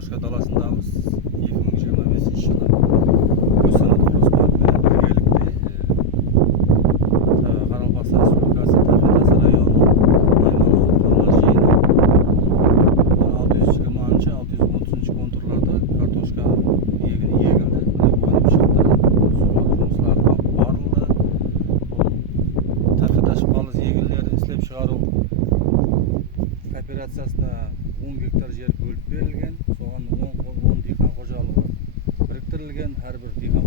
Картошка даласындамыз. 2025 жылы Көксанат Орозбаев менен биргеликте Карабастан Республикасы Тахетас району Айман 620-630 контурларда картошка егилди. Өнүп чыкты. Суга жұмыслары барылды. Тахетас балыз егилерин иштеп чыгаруу кооперациясына 10 гектар жер бөлүп берилген. Соған 10 дыйкан кожалыгы бириктирилген. Ар бир дыйкан